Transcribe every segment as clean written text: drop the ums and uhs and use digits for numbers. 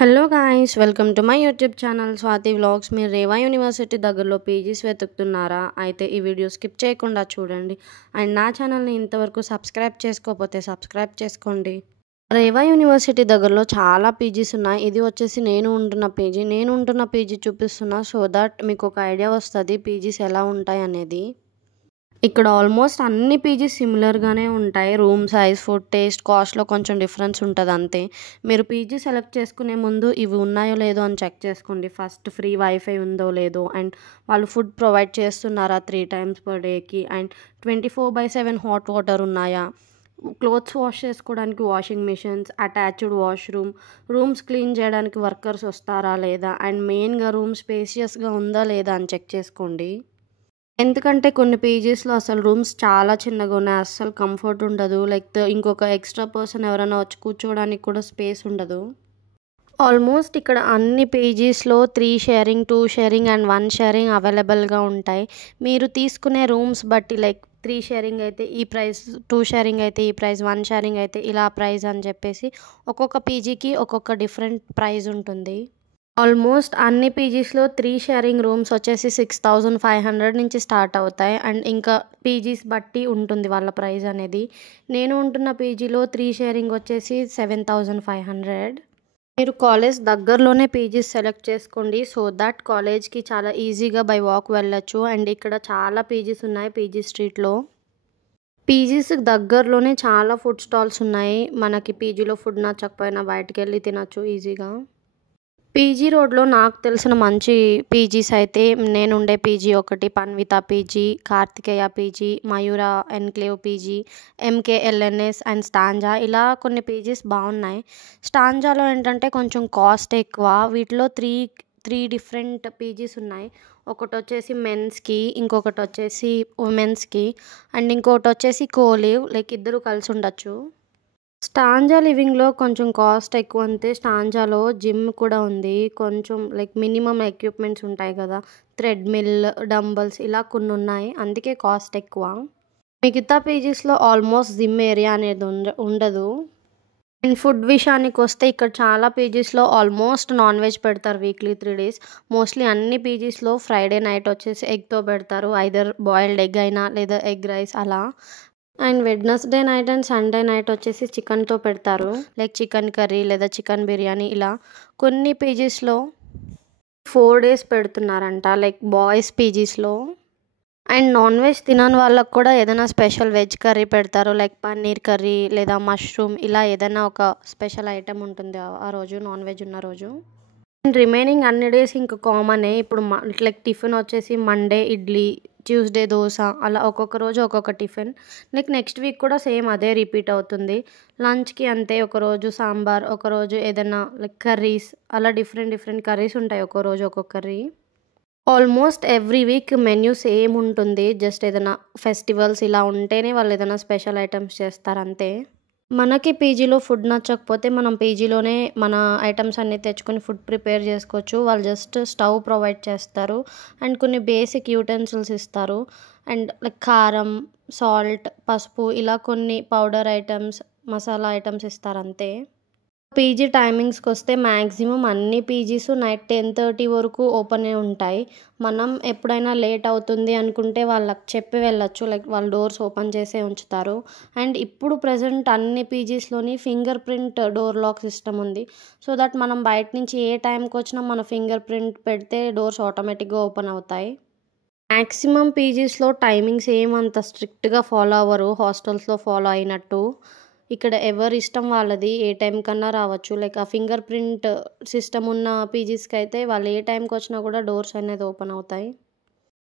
Hello guys, welcome to my YouTube channel Swathi vlogs. మీరు Rewa university దగ్గరలో PGs వెతుకుతున్నారా? అయితే ఈ వీడియో స్కిప్ చేయకుండా చూడండి. అండ్ నా ఛానల్ని ఇంతవరకు సబ్స్క్రైబ్ చేసుకోకపోతే సబ్స్క్రైబ్ చేసుకోండి. రేవా యూనివర్సిటీ దగ్గరలో చాలా పీజీస్ ఉన్నాయి. ఇది వచ్చేసి నేను ఉంటున్న పీజీ చూపిస్తున్నా, సో దట్ మీకు ఒక ఐడియా వస్తుంది పీజీస్ ఎలా ఉంటాయి అనేది. ఇక్కడ ఆల్మోస్ట్ అన్ని పీజీస్ సిమిలర్గానే ఉంటాయి. రూమ్ సైజ్, ఫుడ్ టేస్ట్, కాస్ట్లో కొంచెం డిఫరెన్స్ ఉంటుంది అంతే. మీరు పీజీ సెలెక్ట్ చేసుకునే ముందు ఇవి ఉన్నాయో లేదో అని చెక్ చేసుకోండి. ఫస్ట్ ఫ్రీ వైఫై ఉందో లేదో, అండ్ వాళ్ళు ఫుడ్ ప్రొవైడ్ చేస్తున్నారా 3 times per dayకి, అండ్ 24/7 హాట్ వాటర్ ఉన్నాయా, క్లోత్స్ వాష్ చేసుకోవడానికి washing machines, attached washroom, rooms clean చేయడానికి వర్కర్స్ వస్తారా లేదా, అండ్ మెయిన్గా రూమ్ స్పేషియస్గా ఉందా లేదా అని చెక్ చేసుకోండి. ఎందుకంటే కొన్ని పీజీస్లో అసలు రూమ్స్ చాలా చిన్నగా ఉన్నాయి, అస్సలు కంఫర్ట్ ఉండదు. లైక్ ఇంకొక ఎక్స్ట్రా పర్సన్ ఎవరైనా వచ్చి కూర్చోవడానికి కూడా స్పేస్ ఉండదు. ఆల్మోస్ట్ ఇక్కడ అన్ని పీజీస్లో 3 sharing, 2 sharing అండ్ 1 sharing అవైలబుల్గా ఉంటాయి. మీరు తీసుకునే రూమ్స్ బట్టి లైక్ 3 sharing అయితే ఈ ప్రైస్, 2 sharing అయితే ఈ ప్రైస్, 1 sharing అయితే ఇలా ప్రైస్ అని చెప్పేసి ఒక్కొక్క పీజీకి ఒక్కొక్క డిఫరెంట్ ప్రైస్ ఉంటుంది. ఆల్మోస్ట్ అన్ని పీజీస్లో 3 sharing రూమ్స్ వచ్చేసి 6,500 నుంచి స్టార్ట్ అవుతాయి. అండ్ ఇంకా పీజీస్ బట్టి ఉంటుంది వాళ్ళ ప్రైస్ అనేది. నేను ఉంటున్న పీజీలో 3 sharing వచ్చేసి 7,500. మీరు కాలేజ్ దగ్గరలోనే పీజీస్ సెలెక్ట్ చేసుకోండి, సో దట్ కాలేజ్కి చాలా ఈజీగా బై వాక్ వెళ్ళొచ్చు. అండ్ ఇక్కడ చాలా పీజీస్ ఉన్నాయి పీజీ స్ట్రీట్లో. పీజీస్ దగ్గరలోనే చాలా ఫుడ్ స్టాల్స్ ఉన్నాయి. మనకి పీజీలో ఫుడ్ నచ్చకపోయినా బయటకు వెళ్ళి తినచ్చు ఈజీగా. పీజీ రోడ్లో నాకు తెలిసిన మంచి పీజీస్ అయితే నేనుండే పీజీ ఒకటి, Panvitha PG, Karthikeya PG, Mayura enclave PG, MKLNS and Stanza, ఇలా కొన్ని పీజీస్ బాగున్నాయి. స్టాంజాలో ఏంటంటే కొంచెం కాస్ట్ ఎక్కువ. వీటిలో త్రీ డిఫరెంట్ పీజీస్ ఉన్నాయి. ఒకటి వచ్చేసి మెన్స్కి, ఇంకొకటి వచ్చేసి ఉమెన్స్కి, అండ్ ఇంకొకటి వచ్చేసి కోలివ్, లైక్ ఇద్దరు కలిసి ఉండొచ్చు. స్టాంజా లివింగ్లో కొంచెం కాస్ట్ ఎక్కువ అంతే. స్టాంజాలో జిమ్ కూడా ఉంది. కొంచెం లైక్ మినిమం ఎక్విప్మెంట్స్ ఉంటాయి కదా, థ్రెడ్మిల్, డంబల్స్ ఇలా కొన్ని ఉన్నాయి, అందుకే కాస్ట్ ఎక్కువ. మిగతా పీజీస్లో ఆల్మోస్ట్ జిమ్ ఏరియా అనేది ఉండదు. అండ్ ఫుడ్ విషయానికి వస్తే ఇక్కడ చాలా పీజీస్లో ఆల్మోస్ట్ నాన్ వెజ్ పెడతారు వీక్లీ 3 days. మోస్ట్లీ అన్ని పీజీస్లో ఫ్రైడే నైట్ వచ్చేసి ఎగ్తో పెడతారు, ఐదర్ బాయిల్డ్ ఎగ్ అయినా లేదా ఎగ్ రైస్ అలా. And Wednesday night and Sunday night వచ్చేసి చికెన్తో పెడతారు, లైక్ చికెన్ కర్రీ లేదా చికెన్ బిర్యానీ ఇలా. కొన్ని పీజీస్లో 4 days పెడుతున్నారంట, లైక్ బాయ్స్ పీజీస్లో. అండ్ నాన్ వెజ్ తినని వాళ్ళకు కూడా ఏదైనా స్పెషల్ వెజ్ కర్రీ పెడతారు, లైక్ పన్నీర్ కర్రీ లేదా మష్రూమ్, ఇలా ఏదైనా ఒక స్పెషల్ ఐటెం ఉంటుంది ఆ రోజు, నాన్ వెజ్ ఉన్న రోజు. అండ్ రిమైనింగ్ అన్ని డేస్ ఇంకా కామనే. ఇప్పుడు లైక్ టిఫిన్ వచ్చేసి మండే ఇడ్లీ, ట్యూస్డే దోశ, అలా ఒక్కొక్క రోజు ఒక్కొక్క టిఫిన్. లైక్ నెక్స్ట్ వీక్ కూడా సేమ్ అదే రిపీట్ అవుతుంది. లంచ్కి అంతే, ఒకరోజు సాంబార్, ఒకరోజు ఏదైనా లైక్ కర్రీస్, అలా డిఫరెంట్ కర్రీస్ ఉంటాయి, ఒక్కరోజు ఒక్కొక్క curry. Almost every week menu same ఉంటుంది. జస్ట్ ఏదైనా ఫెస్టివల్స్ ఇలా ఉంటేనే వాళ్ళు ఏదైనా స్పెషల్ ఐటమ్స్ చేస్తారు అంతే. మనకి పీజీలో ఫుడ్ నచ్చకపోతే మనం పీజీలోనే మన ఐటమ్స్ అన్నీ తెచ్చుకొని ఫుడ్ ప్రిపేర్ చేసుకోవచ్చు. వాళ్ళు జస్ట్ స్టవ్ ప్రొవైడ్ చేస్తారు అండ్ కొన్ని బేసిక్ యూటెన్సిల్స్ ఇస్తారు. అండ్ లైక్ కారం, సాల్ట్, పసుపు, ఇలా కొన్ని పౌడర్ ఐటమ్స్, మసాలా ఐటమ్స్ ఇస్తారు అంతే. పీజీ టైమింగ్స్కి వస్తే మ్యాక్సిమం అన్ని పీజీస్ నైట్ 10:30 వరకు ఓపెనే ఉంటాయి. మనం ఎప్పుడైనా లేట్ అవుతుంది అనుకుంటే వాళ్ళకి చెప్పి వెళ్ళొచ్చు, లైక్ వాళ్ళు డోర్స్ ఓపెన్ చేసే ఉంచుతారు. అండ్ ఇప్పుడు ప్రజెంట్ అన్ని పీజీస్లోని finger print door lock system ఉంది, సో దట్ మనం బయట నుంచి ఏ టైంకి వచ్చినా మన ఫింగర్ ప్రింట్ పెడితే డోర్స్ ఆటోమేటిక్గా ఓపెన్ అవుతాయి. మ్యాక్సిమం పీజీస్లో టైమింగ్స్ ఏమంత స్ట్రిక్ట్గా ఫాలో అవ్వరు, హాస్టల్స్లో ఫాలో అయినట్టు. ఇక్కడ ఎవరి ఇష్టం వాళ్ళది, ఏ టైం కన్నా రావచ్చు. లైక్ ఆ ఫింగర్ ప్రింట్ సిస్టమ్ ఉన్న పీజీస్కి అయితే వాళ్ళు ఏ టైంకి వచ్చినా కూడా డోర్స్ అనేది ఓపెన్ అవుతాయి.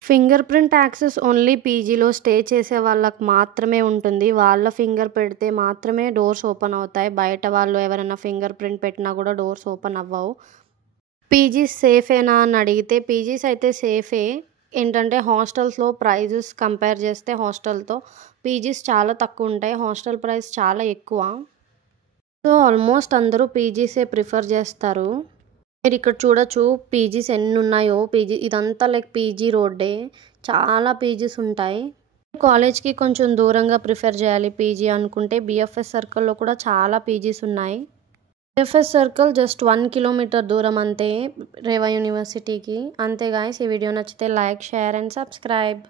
ఫింగర్ ప్రింట్ యాక్సెస్ ఓన్లీ పీజీలో స్టే చేసే వాళ్ళకి మాత్రమే ఉంటుంది. వాళ్ళ ఫింగర్ పెడితే మాత్రమే డోర్స్ ఓపెన్ అవుతాయి. బయట వాళ్ళు ఎవరైనా ఫింగర్ ప్రింట్ పెట్టినా కూడా డోర్స్ ఓపెన్ అవ్వవు. పీజీస్ సేఫేనా అని అడిగితే పీజీస్ అయితే సేఫే. ఏంటంటే హాస్టల్స్లో ప్రైజెస్ కంపేర్ చేస్తే హాస్టల్తో పీజీస్ చాలా తక్కువ ఉంటాయి, హాస్టల్ ప్రైస్ చాలా ఎక్కువ. సో ఆల్మోస్ట్ అందరూ పీజీసే ప్రిఫర్ చేస్తారు. మీరు ఇక్కడ చూడొచ్చు పీజీస్ ఎన్ని ఉన్నాయో. ఇదంతా లైక్ పీజీ రోడ్డే, చాలా పీజీస్ ఉంటాయి. కాలేజ్కి కొంచెం దూరంగా ప్రిఫర్ చేయాలి పీజీ అనుకుంటే బిఎఫ్ఎస్ సర్కిల్లో కూడా చాలా పీజీస్ ఉన్నాయి. ఎఫ్ఎస్ సర్కిల్ జస్ట్ 1 కిలోమీటర్ దూరం అంతే రేవా యూనివర్సిటీకి. అంతే గాయ్స్, ఈ వీడియో నచ్చితే లైక్, షేర్ అండ్ సబ్స్క్రైబ్.